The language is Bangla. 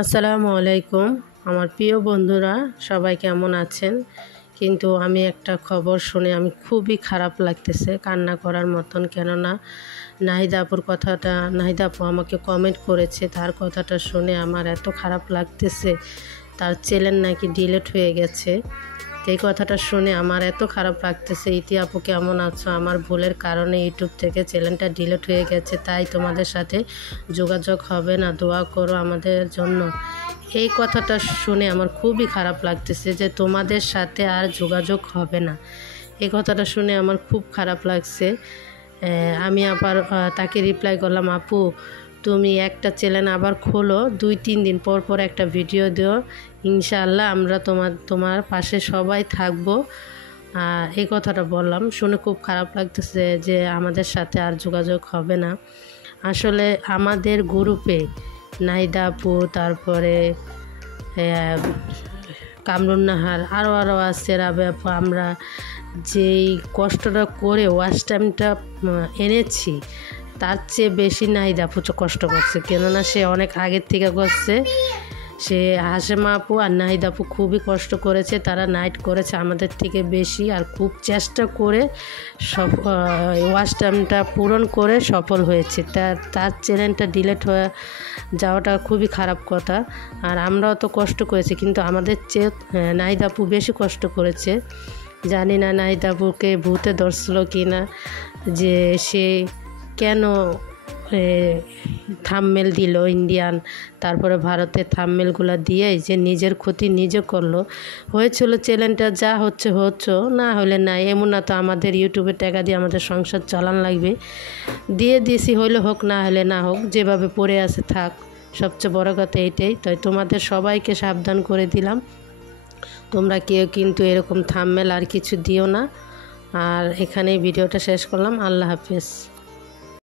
আসসালামু আলাইকুম আমার প্রিয় বন্ধুরা, সবাই কেমন আছেন? কিন্তু আমি একটা খবর শুনে আমি খুবই খারাপ লাগতেছে, কান্না করার মতন। কেননা নাহিদা আপু আমাকে কমেন্ট করেছে, তার কথাটা শুনে আমার এত খারাপ লাগতেছে। তার চ্যানেল নাকি ডিলিট হয়ে গেছে। এই কথাটা শুনে আমার এত খারাপ লাগতেছে। ইতি আপু কেমন আছো? আমার ভুলের কারণে ইউটিউব থেকে চ্যানেলটা ডিলিট হয়ে গেছে, তাই তোমাদের সাথে যোগাযোগ হবে না, দোয়া করো আমাদের জন্য। এই কথাটা শুনে আমার খুবই খারাপ লাগতেছে যে তোমাদের সাথে আর যোগাযোগ হবে না। এই কথাটা শুনে আমার খুব খারাপ লাগছে। আমি আবার তাকে রিপ্লাই করলাম, আপু তুমি একটা চ্যানেল আবার খোলো, 2-3 দিন পর পর একটা ভিডিও দিও, ইনশাআল্লাহ আমরা তোমার পাশে সবাই থাকবো। এই কথাটা বললাম, শুনে খুব খারাপ লাগতেছে যে আমাদের সাথে আর যোগাযোগ হবে না। আসলে আমাদের গ্রুপে নাহিদা আপু, তারপরে কামরুন নাহার, আরও আছে রাবে আপু, আমরা যেই কষ্টটা করে ওয়াচ টাইমটা এনেছি তার চেয়ে বেশি নাহিদা আপু কষ্ট করছে। কেননা সে অনেক আগের থেকে করছে। সে হাশেমা আপু আর নাহিদা আপু খুবই কষ্ট করেছে, তারা নাইট করেছে আমাদের থেকে বেশি, আর খুব চেষ্টা করে সব ওয়াচ টাইমটা পূরণ করে সফল হয়েছে। তার চ্যানেলটা ডিলিট হয়ে যাওয়াটা খুবই খারাপ কথা। আর আমরাও তো কষ্ট করেছি, কিন্তু আমাদের চেয়ে নাহিদা আপু বেশি কষ্ট করেছে। জানি না নাহিদা আপুকে ভূতে ধরছিল কি না, যে সে কেন থাম্বনেল দিল ইন্ডিয়ান, তারপরে ভারতের থাম্বনেলগুলো দিয়ে যে নিজের ক্ষতি নিজে করলো। হয়েছিল চ্যানেলটা, যা হচ্ছে না হলে নাই, এমন না তো আমাদের ইউটিউবে টাকা দিয়ে আমাদের সংসার চালান লাগবে। দিয়ে দিয়েছি, হইলে হোক, না হলে না হোক, যেভাবে পড়ে আছে থাক। সবচেয়ে বড় কথা এইটাই। তাই তোমাদের সবাইকে সাবধান করে দিলাম, তোমরা কেউ কিন্তু এরকম থাম্বনেল আর কিছু দিও না। আর এখানেই ভিডিওটা শেষ করলাম। আল্লাহ হাফেজ।